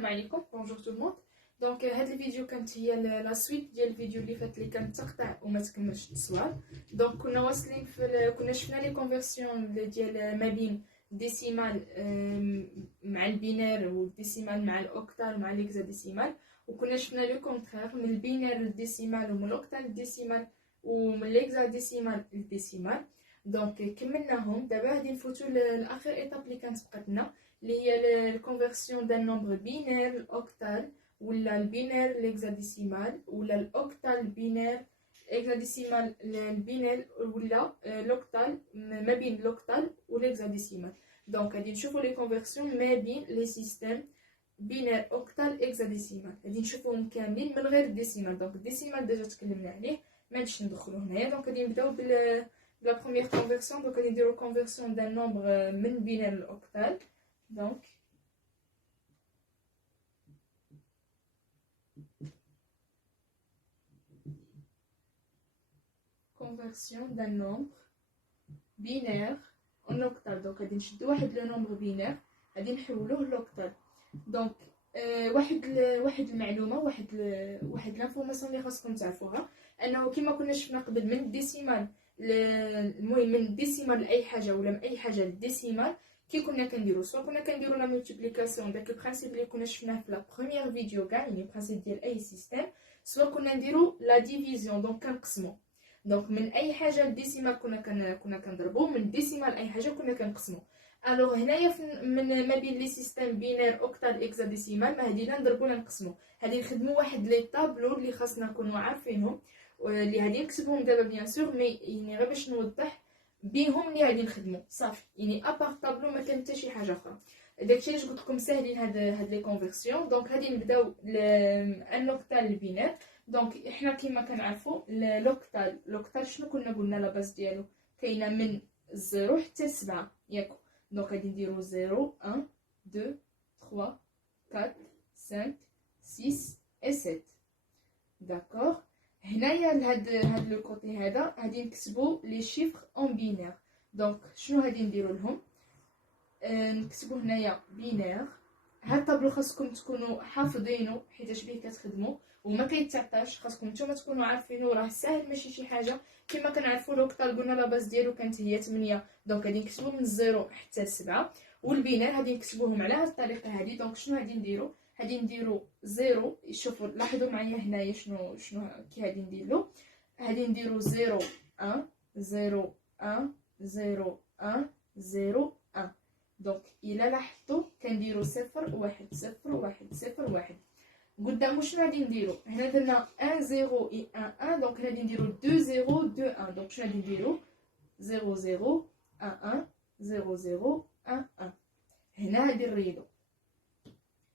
السلام عليكم. بونجور تو الموند. دونك هاد الفيديو كانت هي لا سويت ديال الفيديو اللي فات اللي كانت تقطع وما تكملش التصوير. دونك كنا واصلين كنا شفنا لي كونفرسيون ديال ما بين ديسيمال مع البينير والديسيمال مع الاوكتال مع ليكزاديسيمال، وكنا شفنا لو كونترير من البينير للديسيمال ومن الاوكتال للديسيمال ومن ليكزاديسيمال للديسيمال. دونك كملناهم. دابا غادي نفوتو لاخر ايطاب اللي كانت بقاتنا اللي هي الكونفرسيون دان نومبر بينير الاوكتال ولا البينير ليكزاديسيمال ولا الاوكتال بينير اكزاديسيمال البينير ولا لوكتال ما بين لوكتال وليكزاديسيمال. دونك غادي نشوفوا لي كونفرسيون ما بين لي سيستيم بينير اوكتال اكزاديسيمال، غادي نشوفوهم كاملين من غير الديسيمال. دونك الديسيمال ديجا تكلمنا عليه ما غاديش ندخلو هنايا. دونك غادي نبداو la première conversion. Donc on va dire la conversion d'un nombre min binaire l'octal. Donc conversion d'un nombre binaire en octal. Donc غادي نشدو واحد لو نومبر بينير غادي نحولوه لوكتال. دونك واحد المعلومه واحد لانفورماسيون اللي خاصكم تعرفوها، انه كما كنا شفنا قبل من الديسيمال المهم من الديسيمال لاي حاجه ولا من اي حاجه للديسيمال كي كنا كنديرو سواء كنا كنديرو لا مولتيبليكاسيون داك البرانسيپ اللي كنا شفناه في لا بروميير فيديو كاع، يعني البرانسيپ ديال اي سيستيم، سواء كنا نديرو لا ديفيزيون دونك كنقسمو. دونك من اي حاجه للديسيمال كنا كنضربو، من الديسيمال اي حاجه كنا كنقسمو. الوغ هنايا من ما بين لي سيستيم بينير اوكتال اكزاديسيمال ما هادينا نضربو ولا نقسمو، هادي نخدمو واحد لي طابلو اللي خاصنا نكونوا عارفينهم اللي غادي نكتبهم دابا بيان سور، مي يعني غير باش نوضح بيهم اللي غادي نخدمو صافي. يعني ابار طابلو ما كان حتى شي حاجه اخرى. داكشي علاش قلت لكم ساهلين هاد لي كونفرسيون. دونك غادي نبداو اللوكتال البينير. دونك احنا كيما كنعرفوا لوكتال شنو كنا قلنا لا باز ديالو كاينه من 0 حتى 7 ياك. دونك غادي نديرو 0 1 2 3 4 5 6 et 7. داكوغ. هنايا لهاد لو كوتي هذا غادي نكتبو لي شيفر اون بينير. دونك شنو غادي نديرو لهم؟ نكتبو هنايا بينير. هاد الطابلو خاصكم تكونوا حافظينه حيتاش به كتخدموا وما كيتعطاش، خاصكم نتوما تكونوا عارفينه، راه ساهل ماشي شي حاجه. كما كنعرفوا لوكتال قلنا لا باز ديالو كانت هي 8، دونك غادي نكتبو من 0 حتى 7. والبينير غادي نكتبوهم على هاد الطريقه هذه. دونك شنو غادي نديرو؟ غادي نديرو 0. شوفوا لاحظوا معايا هنايا شنو كي غادي نديرو. غادي نديرو 0 1 0 1 0 1 0 1. دونك الا لاحظتوا كنديرو 0 1 0 1 0 1. قدام شنو غادي نديرو؟ هنا درنا 1 0 اي 1 1. دونك غادي نديرو 2 0 2 1. دونك شنو غادي نديرو؟ 0 0 1 1 0 0 1 1. هنا غادي نريدو.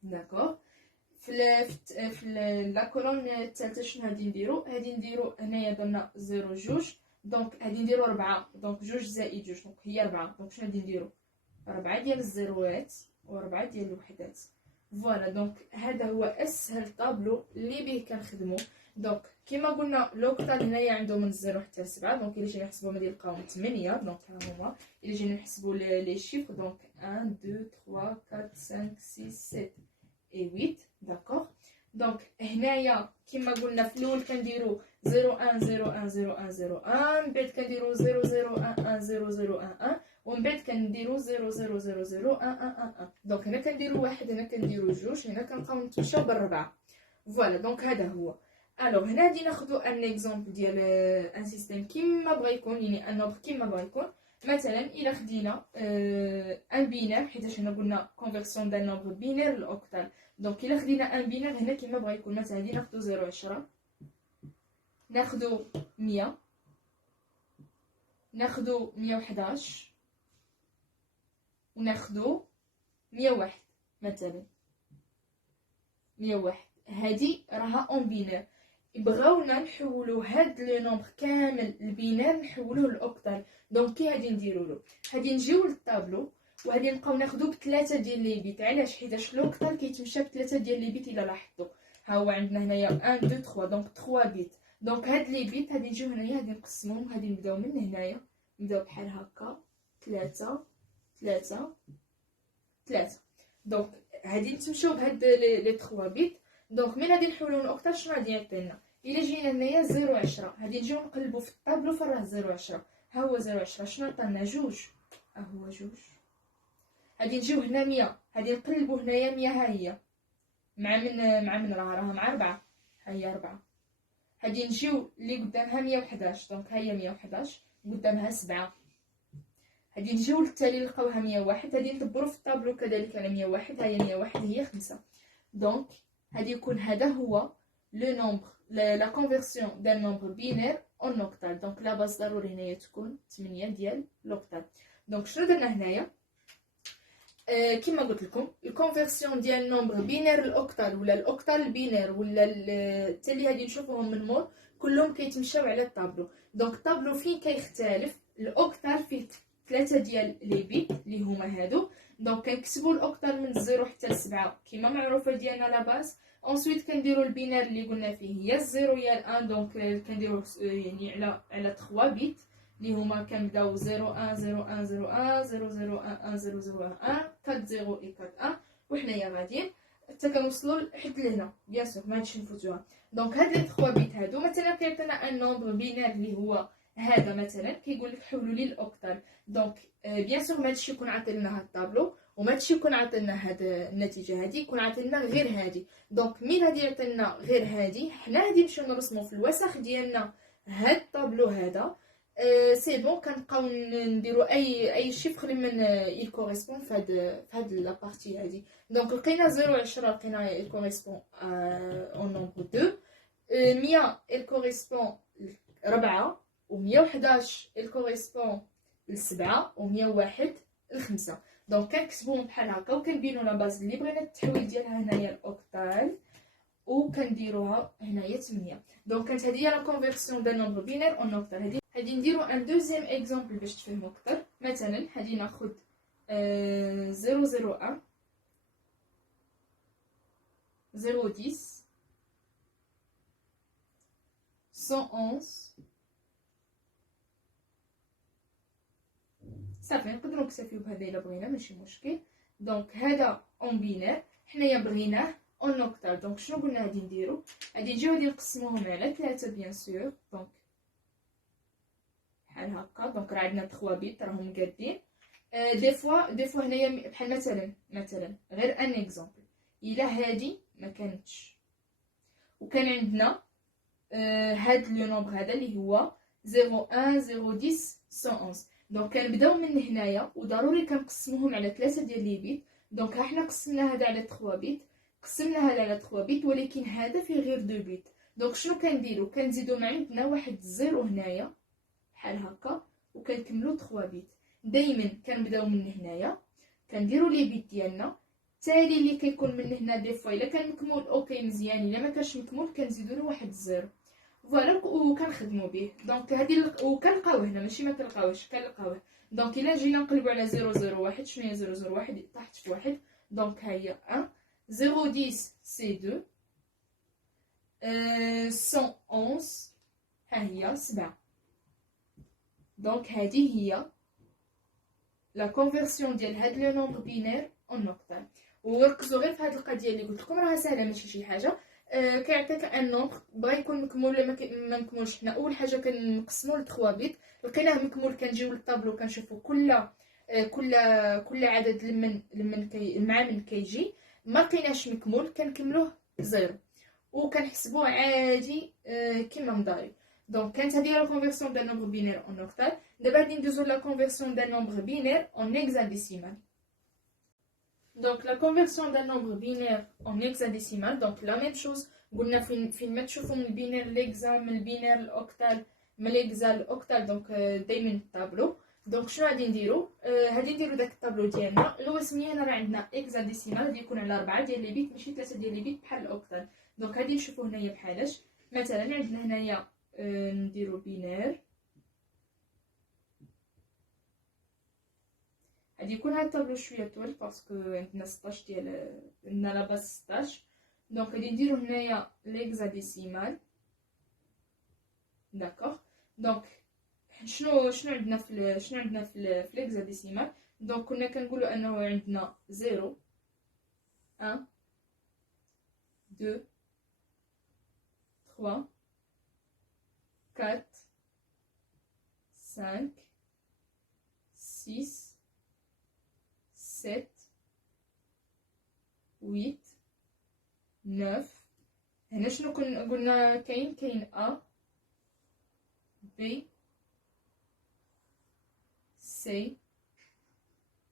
داكوغ. في لا كولون الثالثه شنو غادي نديرو؟ غادي نديرو هنايا درنا 0 2. دونك غادي نديرو 4. دونك 2 زائد 2 دونك هي 4. دونك شنو غادي نديرو؟ 4 ديال الزيروات و4 ديال الوحدات. فوالا. دونك هذا هو اسهل طابلو اللي به كنخدمو. دونك كما قلنا لوكتال هنايا عنده من 0 حتى 7. دونك الا جينا نحسبو غادي نلقاو 8. دونك ها هما الا جينا نحسبو لي شيفر. دونك 1 2 3 4 5 6 7 et 8. داكوغ. دونك هنايا كما قلنا في الاول كنديرو 0 1 0 1 0 1 0 1، من بعد كنديرو 0 0 1 1 0 0 1 1، ومن بعد كنديرو 0 0 0 0 1 1 1 1. دونك هنا كنديرو 1، هنا كنديرو 2، هنا كنبقاو نتمشاو بالربعه. فوالا. دونك هذا هو. الوغ هنا غادي ناخذو ان اكزومبل ديال ان سيستيم كيما بغا يكون، يعني ان نومبر كيما بغا يكون. مثلا الا خدينا ان بينير، حيت هنا قلنا كونفرسيون دان نومبر بينير للاوكتال. دونك الا خدينا ان بينير هنا كيما بغا يكون، مثلا غادي ناخذو 0 10، ناخذو 100، ناخذو 111، وناخذو 101 مثلا 101. هادي راها اون بينير. بغاونا نحولو هاد لو نومبر كامل البينير نحولوه للاوكتال. دونك كي غادي نديرو له؟ غادي نجيو للطابلو وغادي نبقاو ناخذو بثلاثه ديال لي بيت. علاش؟ حيتاش لوكتال كيتمشى بثلاثه ديال لي بيت. الا لاحظتوا ها هو عندنا هنايا 1 2 3، دونك 3 بيت. دونك هاد لي بيت غادي نجيو هنايا غادي نقسموهم. غادي نبداو من هنايا، نبداو بحال هكا 3 3 3. دونك غادي نتمشاو بهاد لي 3 بيت. دونك من غادي نحولو الاوكتال شنو غادي يعطينا؟ الا جينا هنايا 0 10 غادي نجيو نقلبو في الطابلو فين راه 0 10. ها هو 0 10 شنو عطانا؟ جوج. ها هو جوج. غادي نجيو هنا 100 غادي نقلبو هنايا 100 ها هي مع من راها مع 4. ها هي 4. غادي نجيو اللي قدامها 111 دونك ها هي 111 قدامها 7. غادي نجيو للتالي نلقاوها 101 غادي ندبرو في الطابلو كذلك على 101 ها هي 101 هي 5. دونك غادي يكون هذا هو لو نومبر لا كونفيرسيون دان نومبر بينير اون اوكتال. دونك لا باز ضروري هنايا تكون 8 ديال لوكتال. دونك شنو درنا هنايا؟ كما قلت لكم الكونفيرسيون ديال النومبر بينير الاوكتال ولا الاوكتال البينير ولا التالي غادي نشوفوهم من مور كلهم كيتمشاو على الطابلو. دونك الطابلو فين كيختلف؟ الاوكتال فيه 3 ديال لي بيت اللي هما هادو. دونك كنكتبوا الاوكتال من 0 حتى ل 7 كما معروفه ديالنا لا باز. اونسويت كنديروا البينير اللي قلنا فيه يا 0 يا 1. دونك كنديروا يعني على 3 بيت اللي هما كنبداو 0 1 0 1 0 1 0 0 1 1 0 0 1 4 0 و 4 1 وحنايا غاديين حتى كنوصلوا لحد لهنا بيان سور ما غاديش نفوتوها. دونك هاد لي 3 بيت هادو مثلا كيعطينا ان نومبر بينير اللي هو هذا مثلا كيقول لك حولوا لي الاوكتال. دونك بيان سور ما هادشي يكون عاطي لنا هاد الطابلو وما هادشي يكون عاطي لنا هاد النتيجه هادي يكون عاطي لنا غير هادي. دونك مين غادي يعطي لنا غير هادي حنا غادي نمشيو نرسمو في الوسخ ديالنا هاد الطابلو هذا. سي بون كنبقاو نديرو اي شيفر اللي من il correspond فهاد لا بارتي هادي. دونك لقينا 0 10 لقينا il correspond au nombre 2. 100 il correspond ل 4 و 111 il correspond ل 7 و 101 ل 5. دونك كنكتبوهم بحال هكا وكنبينو لا باز اللي بغينا التحويل ديالها هنايا الاوكتال وكنديروها هنايا 8. دونك كانت هذه هي لا كونفيرسيون دان نومبر بينير اون اوكتال. غادي نديرو ان دوزيام اكزامبل باش تفهموا اكثر. مثلا غادي ناخذ 001 010 111 صافي نقدروا نكتفيو بهذا الا بغينا ماشي مشكل. دونك هذا اون بينير حنايا بغيناه اون اوكتال. دونك شنو قلنا غادي نديرو؟ غادي نجيو غادي نقسموهم على 3 بيان سور. دونك بحال هكا. دونك راه عندنا 3 بيت راهم قادين. دي فوا هنايا بحال مثلا غير ان اكزامبل الا هادي ما كانتش وكان عندنا هاد لو نومبر هذا اللي هو 01 010 111. دونك كنبداو من هنايا وضروري كنقسموهم على 3 ديال لي بيت. دونك ها حنا قسمنا هذا على 3 بيت قسمنا هذا على 3 بيت ولكن هذا فيه غير 2 بيت. دونك شنو كنديرو؟ كنزيدو مع عندنا واحد الزيرو هنايا بحال هكا وكنكملو 3 بيت. دائما كنبداو من هنايا كنديرو لي بيت ديالنا التالي اللي كيكون من هنا دي فوا الا كان مكمول اوكي مزيان الا ما كانش مكمول كنزيدو له واحد الزيرو فوالا وكنخدموا به. دونك هذه وكنلقاوه هنا ماشي ما كنلقاوهش كنلقاوه. دونك الا جينا نقلبوا على 001 شنو هي 001 طاحت في واحد. دونك ها هي 1 010 سي 2 111 ها هي 7. دونك هذه هي لا كونفيرسيون ديال هاد لو نومبر بينير اون اوكتال. وركزوا غير في هاد القضيه اللي قلت لكم راها سهله ماشي شي حاجه. كيعطيك ان نومبر بغا يكون مكمول ولا ما مكمولش. حنا اول حاجه كنقسموا ل 3 بيت لقيناه مكمول كنجيو للطابلو كنشوفوا كل عدد مع من كيجي. ما لقيناش مكمول كنكملوه زيرو وكنحسبوه عادي كما مضارب. دونك كانت هذه لا كونفيرسيون دان نومبر بينير اون اوكتال. دابا غادي ندوزو لا كونفيرسيون دان نومبر بينير اون هيكزاديسيمال. دونك لا كونفيرسيون دان نومبر بينير اون هيكزاديسيمال دونك لا ميم شوز. قلنا فين ما تشوفوا من البينير ليكزا من البينير الاوكتال من ليكزا الاوكتال دونك دائما الطابلو. دونك شنو غادي نديرو؟ غادي نديرو داك الطابلو ديالنا اللي هو سمينا راه عندنا هيكزاديسيمال غادي يكون على 4 ديال لي بيت ماشي 3 ديال لي بيت بحال الاوكتال. دونك غادي نشوفو هنايا بحالاش مثلا عندنا هنايا نديرو بينير غادي يكون هاد الطابلو شويه طويل باسكو عندنا 16 ديال عندنا لا باس 16. دونك غادي نديرو هنايا ليكزاديسيمال داكوغ. دونك شنو عندنا في ليكزاديسيمال؟ دونك كنا كنقولوا انه عندنا 0 1 2 3 4 5 6 7 8 9. هنا شنو قلنا كاين A B C.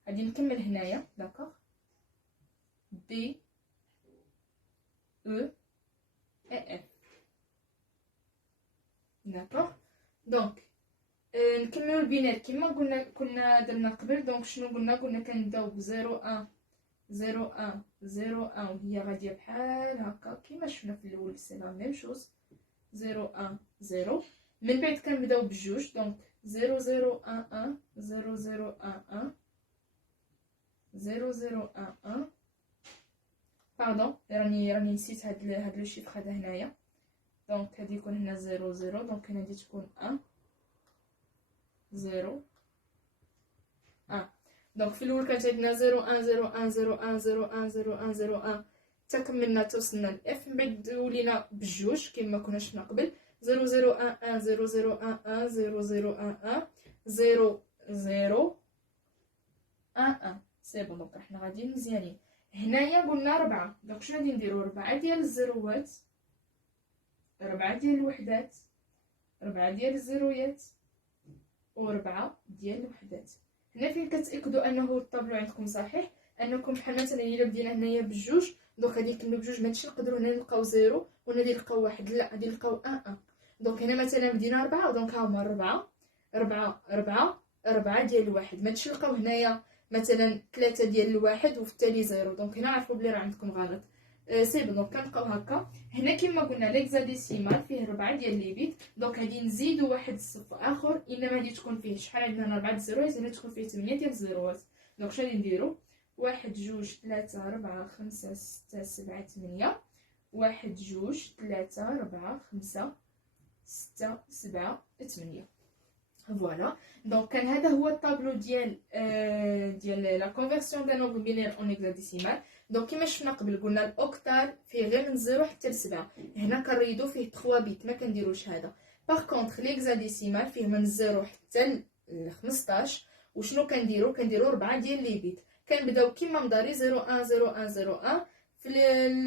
غادي نكمل هنايا داكوغ D E et F. داكوغ دونك نكملو البناء كما كنا درنا قبل. دونك شنو قلنا كنبداو ب 0 1 0 1 0 1 وهي غاديه بحال هكا كيما شفنا في الاول. سي لا ميم شوز 0 1 0. من بعد كنبداو بجوج. دونك 0 0 1 1 0 0 1 1 0 0 1 1. باردون راني نسيت هاد لو شيفر هذا هنايا. دونك غادي يكون هنا 0 0. دونك هنا غادي تكون 1 0 1. دونك في الاول كانت عندنا 0 1 0 1 0 1 0 1 0 1 0 1 حتى كملنا توصلنا لاف. من بعد ولينا بجوج كما كنا شفنا قبل 0 0 1 1 0 0 1 1 0 0 1 1 0 0 1 1. سي بون. دونك حنا غاديين مزيانين. هنايا قلنا 4. دونك شنو غادي نديرو 4 ديال الزروات 4 ديال الوحدات 4 ديال الزرويات و4 ديال الوحدات. هنا فين كتاكدوا انه الطابلو عندكم صحيح، انكم بحال مثلا الا بدينا هنايا بجوج دونك غادي نكملوا بجوج. ماشي نقدروا هنا نلقاو 0 وهنا نلقاو 1، لا غادي نلقاو 1. دونك هنا مثلا بدينا 4 دونك ها هما 4 4 4 4 ديال الواحد. ما تمشي نلقاو هنايا مثلا 3 ديال الواحد وفي التالي 0. دونك هنا عرفوا بلي راه عندكم غلط. سي بون. دونك كنبقاو هكا. هنا كما قلنا ليكزاديسيمال فيه 4 ديال لي بيت. دونك غادي نزيدوا واحد الصف اخر انما غادي تكون فيه شحال عندنا هنا 4 الزروات، هنا تكون فيه 8 ديال الزروات. دونك شنو غادي نديرو 1 2 3 4 5 6 7 8 1 2 3 4 5 6 7 8. فوالا. دونك كان هذا هو الطابلو ديال لا كونفيرسيون دان نومبر بينير اون هكزاديسيمال. دونك كيما شفنا قبل قلنا الاوكتال فيه غير من 0 حتى ل 7. هنا كنريدو فيه 3 بيت ما كنديروش هذا. باغ كونطخ ليكزاديسيمال فيه من 0 حتى ل 15. وشنو كنديرو 4 ديال لي بيت. كنبداو كيما مداري 0 1 0 1 0 1. في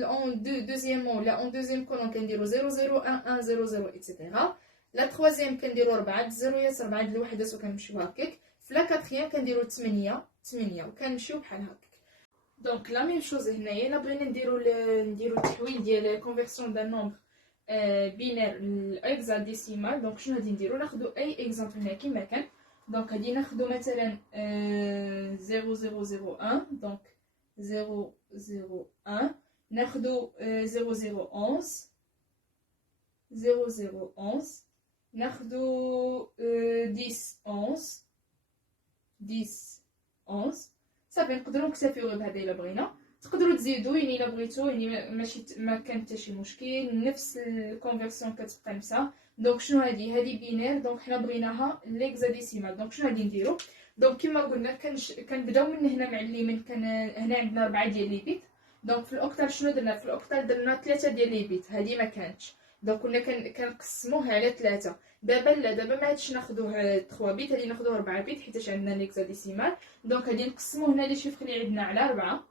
اون دوزيامون ولا اون دوزيام كولون كنديرو 0 0 1 1 0 0 ايتترا. لا تخوازيام كنديرو 4 د الزرويات 4 د الوحدات وكنمشيو هكاك. في لا كاتريام كنديرو 8 8 وكنمشيو بحال هكاك. دونك لا ميم شوز هنايا. الا بغينا نديرو التحويل ديال كونفيرسيون دان نومبر بينير لاكزاديسيمال. دونك شنو غادي نديرو ناخدو اي اكزامبل هنا كيما كان. دونك غادي ناخدو مثلا 0001. دونك 001 ناخدو 0011 0011 ناخدو 10 11 10 11. صافي نقدروا نكتفيو غير بهذا. الا بغينا تقدروا تزيدوا يعني الا بغيتو يعني ماشي ما كان حتى شي مشكل. نفس الكونفيرسيون كتبقى نفسها. دونك شنو هذه بينير. دونك حنا بغيناها ليكزاديسيمال. دونك شنو غادي نديرو دونك كما قلنا كنبداو من هنا مع اليمين. كان هنا عندنا 4 ديال لي بيت. دونك في الاوكتال شنو درنا في الاوكتال درنا 3 ديال لي بيت. هذه ما كانتش. دونك كنا كنقسموها على 3. دابا لا دابا ما عادش ناخذوه 3 بيت غادي ناخذوه 4 بيت حيت عندنا ليكزاديسيمال. دونك غادي نقسمو هنا لي شيفر اللي عندنا على 4.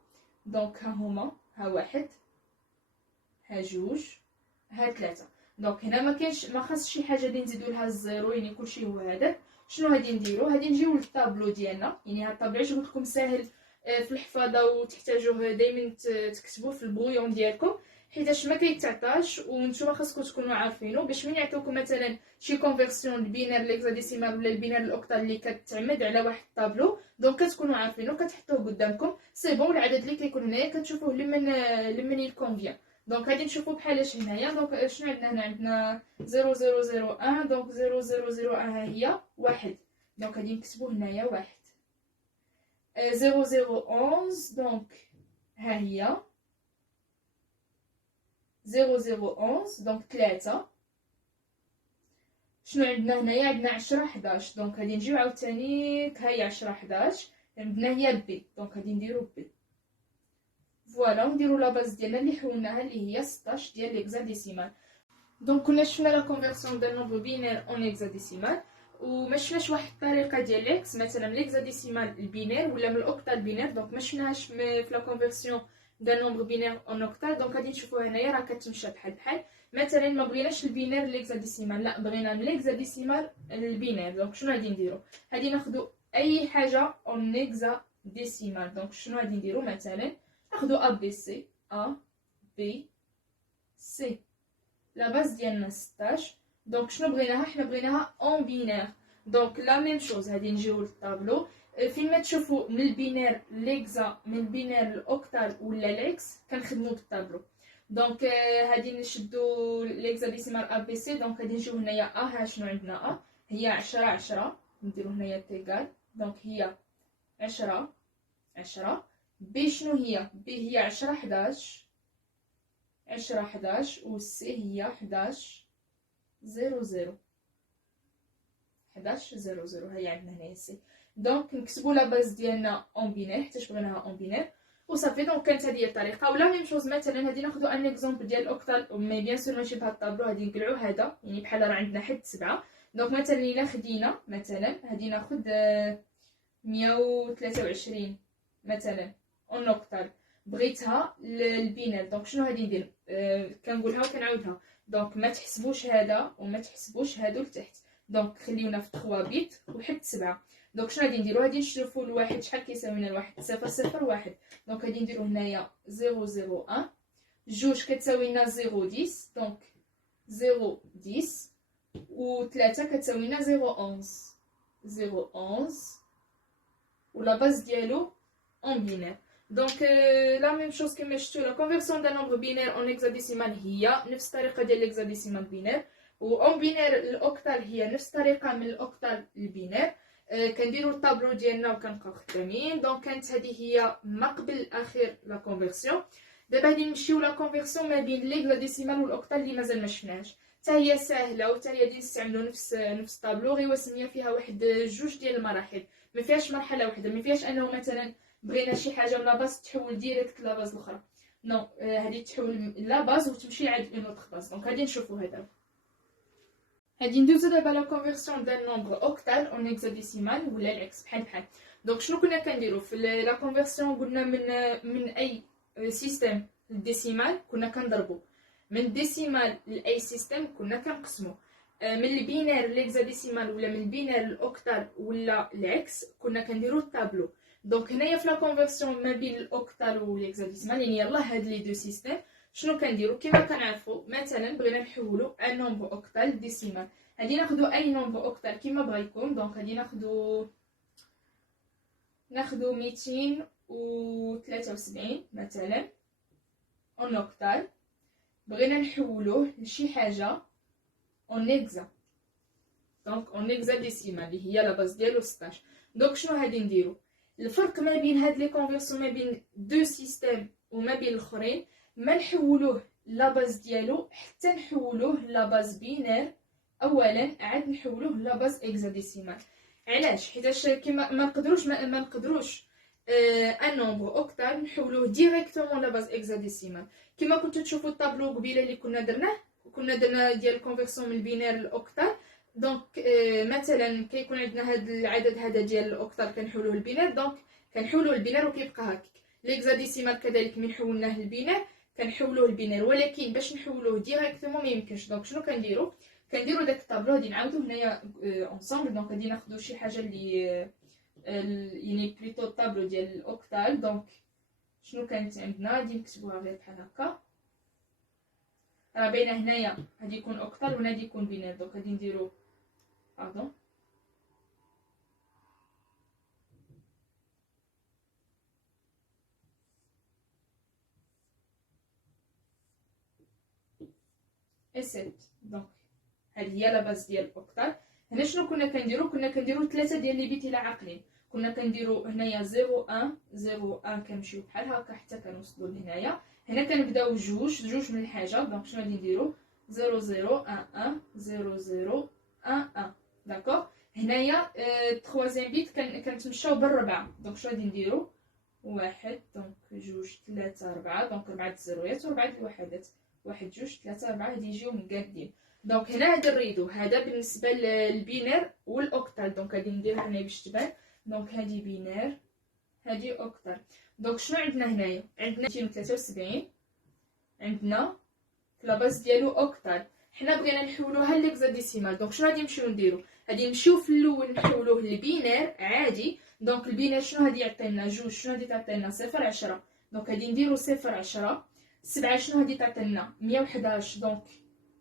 دونك ها هما ها 1 ها 2 ها 3. دونك هنا ما خاص شي حاجه اللي نزيدو لها الزيرو يعني كلشي هو هذاك. شنو غادي نديرو غادي نجيو للطابلو ديالنا. يعني هاد الطابلو علاش قلت لكم ساهل في الحفاظه وتحتاجوه دائما تكتبوه في البرويون ديالكم حيتاش ما كيتعطاش وانتوما خاصكم تكونوا عارفينه باش من يعطيوكم مثلا شي كونفيرسيون البينار ليكزاديسيمال ولا البينار الاوكتال اللي كتعمد على واحد الطابلو. دونك كتكونوا عارفينه كتحطوه قدامكم سي بون. العدد اللي كيكون هنايا كتشوفوه لمن يكونفيان. دونك غادي نشوفوا بحالاش هنايا. دونك شنو عندنا هنا 0001. دونك 0001 ها هي 1. دونك غادي نكتبوا هنايا 1. 0011 دونك ها هي 0011 دونك 3. شنو عندنا هنايا عندنا 10 11. دونك غادي نجيو عاوتاني ها هي 10 11 عندنا هي بي. دونك غادي نديرو بي. فوالا نديرو لا باز ديالنا اللي حولناها اللي هي 16 ديال ليكزاديسيمال. دونك كنا شفنا لا كونفيرسيون ديال نومبر بينير اون اكزاديسيمال، وما شفناش واحد الطريقه ديال ليكس مثلا من ليكزاديسيمال البينير ولا من الاوكتال بينير. دونك ما شفناهاش في لا كونفيرسيون ديال نومبر بينير اون اوكتال. دونك غادي نشوفوها هنايا راه كتمشى بحال بحال. مثلا ما بغيناش البينير ليكزاديسيمال، لا بغينا من ليكزاديسيمال البينير. دونك شنو غادي نديرو؟ غادي ناخدو اي حاجه اون اكزاديسيمال. دونك شنو غادي نديرو؟ مثلا ناخدو ا بي سي، ا بي سي لا باز ديالنا 16. دونك شنو بغيناها؟ حنا بغيناها اون بينير. دونك لا ميم شوز غادي نجيو للطابلو. فين ما تشوفوا من البينير ليكزا، من البينير الاوكتال ولا ليكس كنخدموا بالطابلو. دونك غادي نشدو ليكزاديسيمال ا بي سي. دونك غادي نجيو هنايا ها شنو عندنا؟ هي 10 نديرو هنايا تيغال. دونك هي 10 بي شنو هي؟ بي هي 10 11 و سي هي 11 00 هي عندنا هنايا سي. دونك نكتبوا لا باز ديالنا اون بينير حيت بغيناها اون بينير وصافي. دونك كانت هذه هي الطريقه. ولا ميم شوز مثلا غادي ناخذوا ان اكزومبل ديال الاوكتال، مي بيان سور ماشي بهاد الطابلو، غادي نقلعوا هذا يعني بحال راه عندنا حد 7. دونك مثلا الا خدينا مثلا غادي ناخذ 123 مثلا اون اوكتال، بغيتها للبينير. دونك شنو غادي ندير؟ كنقولها وكنعاودها. دونك ما تحسبوش هذا وما تحسبوش هادو لتحت. دونك خليونا في 3 بيت وحد 7. دونك شنو غادي نديرو؟ غادي نشوفوا الواحد شحال كيساوي لنا الواحد؟ 001. دونك غادي نديرو هنايا 001. جوج كتساوي لنا 010. دونك 010 و 3 كتساوي لنا 011 ولا باز ديالو اون بينير. دونك لا ميم شوز كما شفتوا لا كونفيرسيون ديال نومبر بينير اون اكزاديسيمال هي نفس الطريقه ديال ليكزاديسيمال بينير، و اون بينير الاوكتال هي نفس الطريقه من الاوكتال للبينير. كنديروا الطابلو ديالنا وكنبقاو خدامين. دونك كانت هذه هي ما قبل الاخير لا كونفيرسيون. دابا غادي نمشيو لا كونفيرسيون ما بين ليكزاديسيمال والاوكتال اللي مازال ما شفناهاش. حتى هي ساهله وحتى هي غادي نستعملوا نفس الطابلو، غير وسميه فيها واحد جوج ديال المراحل. ما فيهاش مرحله واحده، ما فيهاش انه مثلا بغينا شي حاجه من لاباز تحول ديريكت لاباز الاخرى. نو هذه تحول لاباز وتمشي عند اون اوتر باز. دونك غادي نشوفوا هذا. غادي ندوزو دابا لا كونفيرسيون ديال نومبر اوكتال اون اكزاديسيمال ولا العكس بحال بحال. دونك شنو كنا كنديرو في لا كونفيرسيون؟ قلنا من اي سيستيم للديسيمال كنا كنضربو، من الديسيمال لاي سيستيم كنا كنقسمو، من البينير ليكزاديسيمال ولا من البينير للاوكتال ولا العكس كنا كنديرو الطابلو. دونك هنايا في لا كونفيرسيون ما بين الاوكتال والهكزاديسيمال يعني يلاه هاد لي دو سيستيم شنو كنديرو؟ كما كنعرفوا مثلا بغينا نحولوا ان نومبر اوكتال ديسيمال، غادي ناخذوا اي نومبر اوكتال كما بغا يكون. دونك غادي ناخذوا 273 مثلا اون اوكتال، بغينا نحولوه لشي حاجه اون اكزا. دونك اون اكزاديسيمال اللي هي لا باز ديالو 16. دونك شنو غادي نديرو؟ الفرق ما بين هاد لي كونفيرسيون ما بين دو سيستيم وما بين الاخرين ما نحولوه لا باز ديالو حتى نحولوه لا باز بينير. اولا عاد نحولوه لا باز اكزاديسيمال. علاش؟ حيتاش كيما ما نقدروش ان نومبر اوكتال نحولوه ديريكتومون لا باز اكزاديسيمال. كيما كنتو تشوفوا الطابلو قبيله اللي كنا درنا ديال الكونفيرسيون من البينير للاوكتال. دونك مثلا كيكون عندنا هذا العدد هذا ديال الاوكتال كنحولوه للبينير، دونك كنحولوه للبينير وكيبقى هكاك. ليكزاديسيمال كذلك من حولناه للبينير كنحولوه للبينير، ولكن باش نحولوه ديريكتومون ما يمكنش. دونك شنو كنديرو داك الطابلو غادي نعاودو هنايا اونصامبل. دونك غادي ناخذوا شي حاجه اللي يعني بليتو الطابلو ديال الاوكتال. دونك شنو كانت عندنا؟ غادي نكتبوها غير بحال هكا، راه باينه هنايا غادي يكون اوكتال وهنا غادي يكون بينير. دونك غادي نديرو باردون اسيت. دونك هذه هي لا باز ديال الاوكتال. هنا شنو كنا كنديرو؟ ثلاثه ديال لي بيت الى عاقلين. كنا كنديرو هنايا 01 كنمشيو بحال هكا حتى كنوصلوا لهنايا. هنا كنبداو جوج من الحاجه. دونك شنو غادي نديرو؟ 0011 داكوغ. هنايا التروازيام بيت كنتمشاو بالربعه. دونك شنو غادي نديرو؟ واحد، دونك جوج ثلاثة ربعة، دونك ربعة الزيرويات وربعة الوحدات، واحد جوج ثلاثة ربعة، هادي يجيو مقادين. دونك هنا هذا الريدو هذا بالنسبة للبينير والاوكتال، دونك غادي نديرها هنا باش تبان. دونك هادي بينير هادي اوكتال. دونك شنو عندنا هنايا؟ عندنا 273 عندنا في لاباز ديالو اوكتال. حنا بغينا نحولوها ليكزاديسيمال، دونك شنو غادي نمشيو نديرو؟ غادي نمشيو في الاول نحولوه لبينير عادي. دونك البينير شنو غادي يعطينا؟ جوج شنو غادي تعطينا؟ 0 10، دونك غادي نديرو 0 10. 7 شنو غادي تعطينا؟ 111، دونك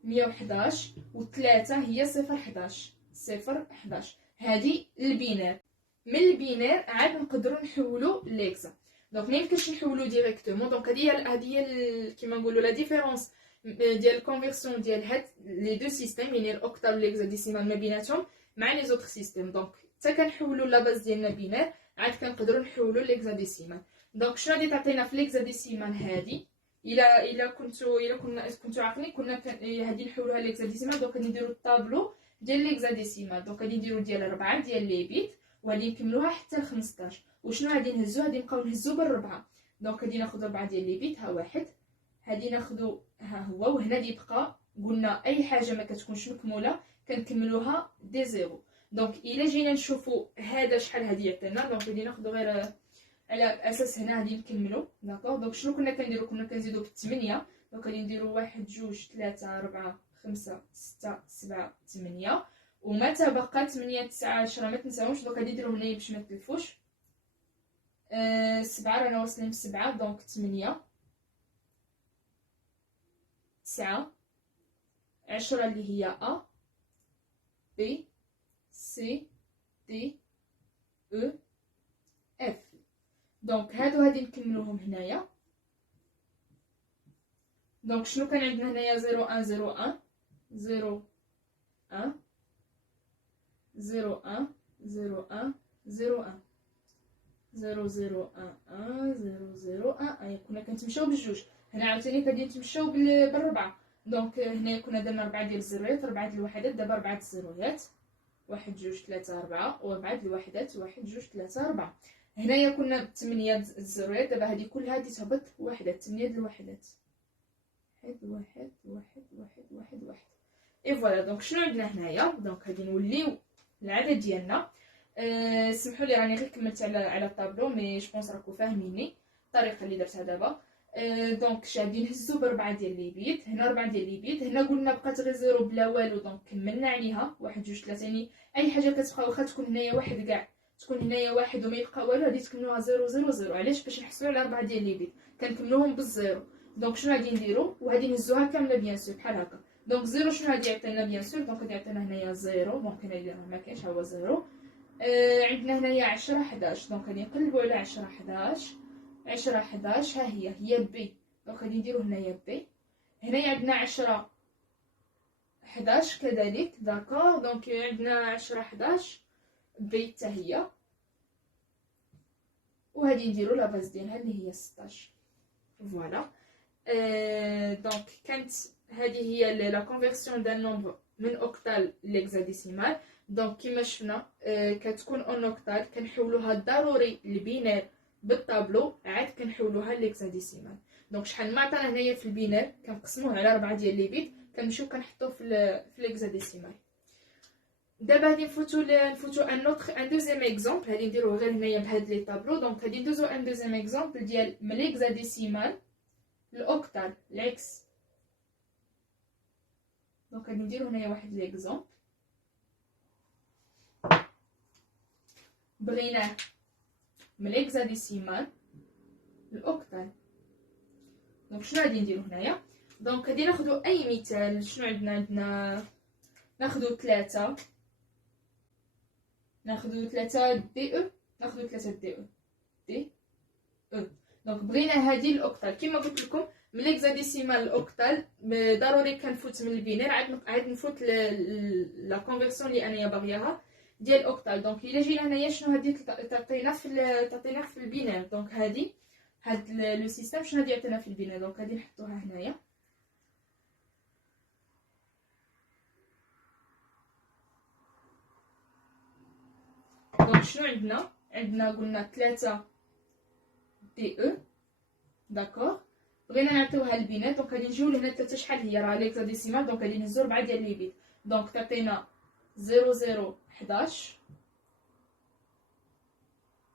111 و3 هي 0 11 0 11. هادي البينير. من البينير عاد نقدروا نحولو ليكزا. دونك ميمكنش نحولو ديريكتومون. دونك هادي هي كيما نقولوا لا ديفيرونس ديال الكونفيرسيون ديال هاد لي دو سيستيم، يعني الاوكتال والاكزاديسيمال ما بيناتهم مع لي زوتر سيستيم. دونك حتى كنحولوا لا باز ديالنا بينير عاد كنقدروا نحولوا لاكزاديسيمال. دونك شنو غادي تعطينا في الاكزاديسيمال هادي؟ الا كنتو عاقلين كنا هادي نحولوها لاكزاديسيمال. دونك غادي نديروا الطابلو ديال الاكزاديسيمال. دونك غادي نديروا ديال 4 ديال لي بيت وغادي نكملوها حتى ل 15. وشنو غادي نهزو؟ غادي نبقاو نهزو بالربعه. دونك غادي ناخذ 4 ديال لي بيت، ها واحد، هادي ناخذو ها هو، وهنا غادي يبقى قلنا اي حاجه ما كتكونش مكموله كنكملوها دي زيرو. دونك الا جينا نشوفوا هذا شحال غادي يعطينا، دونك غادي ناخذ غير على اساس هنا غادي نكملو. داكوغ، دونك شنو كنا كنديرو؟ كنا كنزيدو بالثمانية. دونك غادي نديرو 1 2 3 4 5 6 7 8، وما تبقى 8 9 10 ما تنساوش. دونك غادي نديرو هنايا باش ما تلفوش. 7 رانا واصلين ب7، دونك 8 9 10 اللي هي A B C D E F. دونك هادو غادي نكملوهم هنايا. دونك شنو كان عندنا هنايا؟ 0 1 0 1 0 1 0 1 0 1 0 1 0 0 1 1 0 0 1. اي كنا كنتمشاو بالجوج. هنا عاوتاني غادي نتمشاو بالربعه. دونك هنا كنا درنا 4 ديال الزيرويات، 4 ديال الوحدات، دابا 4 الزيرويات، 1 2 3 4، و4 ديال الوحدات، 1 2 3 4. هنايا كنا ب8 الزيرويات، دابا هذه كلها غادي تهبط وحدات، 8 ديال الوحدات، 1 1 1 1 1 1. اي فوالا. دونك شنو عندنا هنايا؟ دونك غادي نوليو العدد ديالنا. سمحوا لي راني غير كملت على الطابلو، مي جو بونس راكم فاهميني الطريقه اللي درتها دابا. دونك غادي نهزو ب4 ديال لي بيت. هنا 4 ديال لي بيت، هنا قلنا بقات غير زيرو بلا والو، دونك كملنا عليها 1 2 3. يعني اي حاجه كتبقى واخا تكون هنايا واحد كاع، تكون هنايا واحد وما يبقى والو، غادي تكملوها 0 0 0. علاش؟ باش نحصلوا على 4 ديال لي بيت كنكملوهم بالزيرو. دونك شنو غادي نديرو؟ وغادي نهزوها كامله بيان سور بحال هكا. دونك زيرو شنو غادي يعطينا؟ بيان سور دونك غادي يعطينا هنايا زيرو. دونك هنا ما كاينش، ها هو زيرو. عندنا هنايا 10 11. دونك غادي نقلبوا على 10 11. 10 11 ها هي بي. دونك غادي نديرو هنايا بي. هنايا عندنا 10 11 كذلك. داكور، دونك عندنا 10 11 بي حتى هي، وهادي نديرو لا باز ديالها اللي هي 16. فوالا. دونك كانت هذه هي لا كونفيرسيون دان نومبر من اوكتال لهكزاديسيمال. دونك كيما شفنا كتكون اون اوكتال كنحولوها ضروري لبينير بالطابلو، عاد كنحولوها لهكزاديسيمال. دونك شحال ما عطانا هنايا في البينير كنقسموه على 4 ديال لي بيت، كنمشيو كنحطوه في لهكزاديسيمال. دابا غادي نفوتو ان دوزيام اكزومبل. غادي نديروه غير هنايا بهاد لي طابلو. دونك غادي ندوزو ان دوزيام اكزومبل ديال من لهكزاديسيمال الاوكتال العكس. دونك غادي نديرو هنايا واحد ليكزومبل. بغيناه من لهكزاديسيمال الاوكتال. دونك شنو غادي نديرو هنايا؟ دونك غادي ناخدو اي مثال. شنو عندنا ناخدو 3 دي او. ناخدو 3 دي او. دونك بغينا هذه الاوكتال كما قلت لكم من لهكزاديسيمال الاوكتال ضروري كنفوت من البينير، عاد نفوت لا كونفيرسيون اللي انايا باغياها ديال الاوكتال. دونك الا جينا هنايا شنو هادي تعطينا في البينير. دونك هاد لو سيستيم شنو غادي يعطينا في البينير؟ دونك غادي نحطوها هنايا. دونك شنو عندنا قلنا 3 تي او. داكوغ. بغينا نعطيوها البينات، دونك غادي نجيو لهنا 3 شحال هي، راه ليكزاديسيمال، دونك غادي نهزو 4 ديال لي بيت. دونك تعطينا 0011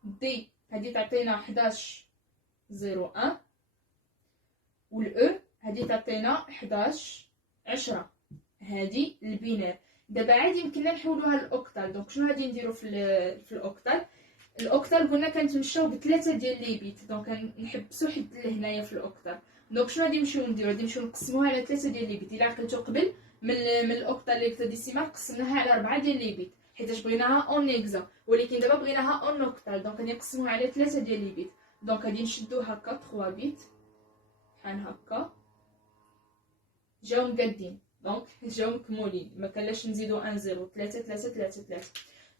دي هادي تعطينا 1101 والاو هادي تعطينا 1110. هادي البينار. دابا عادي يمكننا نحولوها للاوكتال. دونك شنو غادي نديرو في الاوكتال؟ الاوكتال قلنا كنتمشاو بثلاثه ديال لي بيت، دونك نحبسو حد لهنايا في الاوكتال. دونك شنو غادي نمشيو نديرو؟ غادي نمشيو نقسموها على 3 ديال لي بيت. الا عقلتو قبل من الاوكتال ليكزاديسيمال قسمناها على 4 ديال لي بيت حيتاش بغيناها اون اكزا، ولكن دابا بغيناها اون اوكتال، دونك غادي نقسموها على 3 ديال لي بيت. دونك غادي نشدو هكا 3 بيت بحال هكا، جاو مقادين، دونك جاو مكمولين، ما كانلاش نزيدو 1 0 3 3 3 3.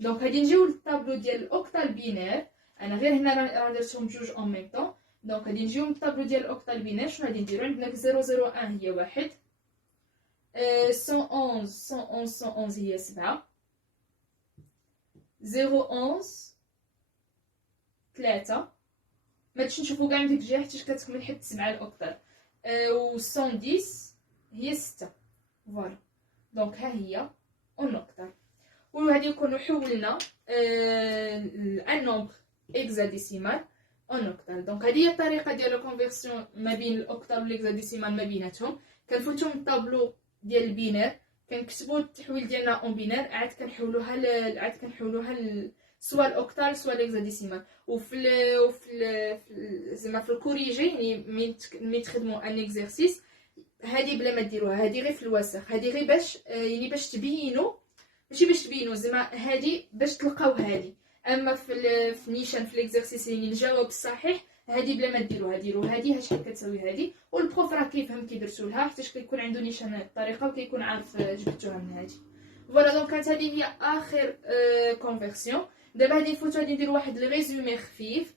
دونك غادي نجيو للطابلو ديال الاوكتال بينير. انا غير هنا راه درتهم بجوج اون ميم طون. دونك غادي نجيو للطابلو ديال الاوكتال بينير. شنو غادي نديرو؟ عندنا 001 هي 1، 111 111 111 هي 7، 011 3. ما تمشيو نشوفو كاع من ديك الجهه حيت كتكمل حتى 7 الاوكتال، و 110 هي 6. فوالا. دونك ها هي اون اوكتال. وغادي نكونو حولنا ان نومبر اكزاديسيمال اون اوكتال. دونك هذه هي الطريقه ديال الكونفيرسيون ما بين الاوكتال والاكزاديسيمال ما بيناتهم. كنفوتو من الطابلو ديال البينير، كنكتبو التحويل ديالنا اون بينير، عاد كنحولوها سوا الاوكتال سوا الاكزاديسيمال. زعما في الكوريجي، يعني ملي تخدموا ان اكزرسيس، هذه بلا ما ديروها، هذه غير في الوسخ، هذه غير باش يعني باش تبينوا، ماشي باش تبينوا زعما هذه باش تلقاو هذه. اما في نيشان في الاكزرسيس يعني الجواب الصحيح، هذه بلا ما ديروها، ديروا هذه شحال كتساوي هذه، والبروف راه كيفهم كي درتو لها حيت كيكون عنده نيشان الطريقه وكيكون عارف جبتوها من هذه. فوالا. دونك كانت هذه هي اخر كونفيرسيون. دابا غادي نفوتو غادي نديرو واحد لي ريزومي خفيف.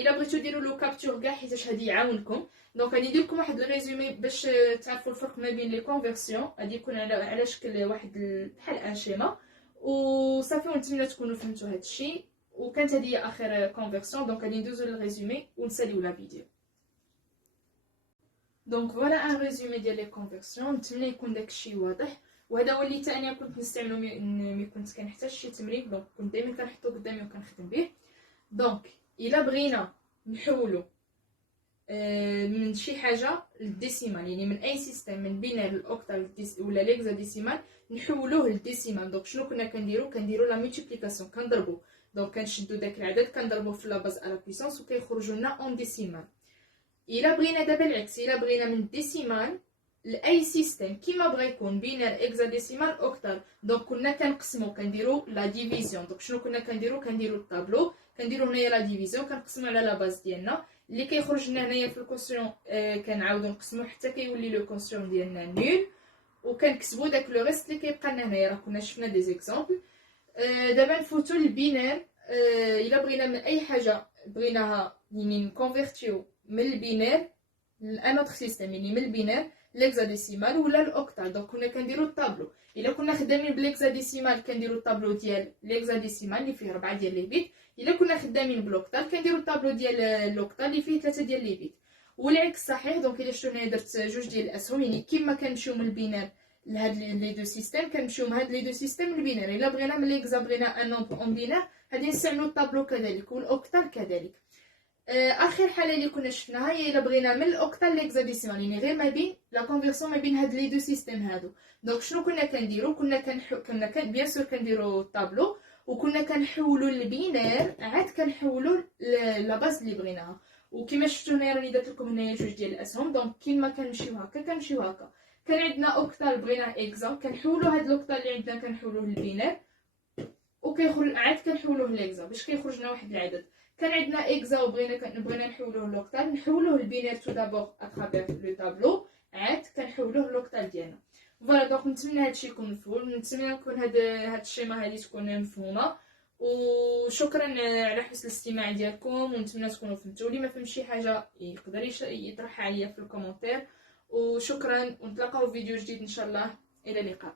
الا بغيتو ديروا لو كابتور كاع حيت غادي يعاونكم. دونك غادي ندير لكم واحد الريزومي باش تعرفوا الفرق ما بين لي كونفيرسيون. غادي يكون على شكل واحد بحال ان شيما وصافي، ونتمنى تكونوا فهمتوا هذا الشيء. وكانت هذه اخر كونفيرسيون. دونك غادي ندوزو للريزومي ونساليو لا فيديو. دونك فوالا ان ريزومي ديال لي كونفيرسيون. نتمنى يكون داكشي واضح، وهذا هو اللي انا كنت نستعملو ملي كنت كنحتاج شي تمرين. دونك كنت دائما كنحطو قدامي وكنخدم به. دونك الا بغينا نحولو من شي حاجه للديسيمال، يعني من اي سيستم من بينار الاوكتال ولا ليكزاديسيمال نحولوه للديسيمال. دونك شنو كنا كنديرو لا مولتيبليكاسيون، كنضربو. دونك كنشدو داك العدد كنضربوه في لا باز على بويسونس وكيخرجوا لنا اون ديسيمال. الا بغينا دابا العكس، الا بغينا من الديسيمال لاي سيستم كيما بغا يكون بينار اكزاديسيمال اوكتال، دونك كنا كنقسمو كنديرو لا ديفيزيون. دونك شنو كنا كنديرو الطابلو، كنديرو هنايا لا ديفيزيون، كنقسمو على لا باز ديالنا اللي كيخرج لنا هنايا في الكونسيون. كنعاودو نقسمو حتى كيولي لو كونسيون ديالنا نول، وكنكتبو داك لو ريست اللي كيبقى لنا هنايا. راه كنا شفنا دي زيكزامبل. دابا نفوتو للبينار. الا بغينا من اي حاجه بغيناها يعني نكونفيرتيو من البينار لان اوتر سيستم، يعني من البينار ليكزاديسيمال ولا الاوكتال. دونك كنا كنديرو الطابلو. الا كنا خدامين بليكزاديسيمال كنديرو الطابلو ديال ليكزاديسيمال اللي فيه 4 ديال لي بيت. الا كنا خدامين بلوكتال كنديرو الطابلو ديال اللوكتال اللي فيه 3 ديال لي بيت. والعكس صحيح. دونك الا شفتو هنا درت جوج ديال الاسهم، يعني كيما كنمشيو من البينار لهاد لي دو سيستيم كنمشيو من هاد لي دو سيستيم للبينار. الا بغينا من ليكزا بغينا ان نومبر اون بينار غادي نستعملو الطابلو كذلك، والاوكتال كذلك. اخر حاله اللي كنا شفناها هي الا بغينا من الاوكتال ليكزاديسيمال، يعني غير ما بين لا كونفيرسيون ما بين هاد لي دو سيستيم هادو. دونك شنو كنا كنديرو؟ كنا بيان سور كنديرو الطابلو وكنا كنحولوا للبينار، عاد كنحولوا لا باز اللي بغيناها. وكما شفتوا هنايا راني درت لكم هنايا جوج ديال الاسهم. دونك كيما كنمشيو هكا كنمشيو هكا. كان عندنا اوكتال بغينا اكزا، كنحولوا هاد الاوكتال اللي عندنا كنحولوه للبينار، وكيخرج عاد كنحولوه لاكزا باش كيخرج لنا واحد العدد. كان عندنا اكزا وبغينا نحولوه لوكتال، نحولوه للبينار تو دابور اترافير لو طابلو، عاد كنحولوه لوكتال ديالنا. فوالا. دونك نتمنى هادشي يكون مفهوم، نتمنى يكون هاد الشيما هادي تكون مفهومه. وشكرا على حسن الاستماع ديالكم، ونتمنى تكونوا فهمتوا. اللي ما فهمش شي حاجه يقدر يطرحها عليا في الكومونتير. وشكرا، ونتلاقاو في فيديو جديد ان شاء الله. الى اللقاء.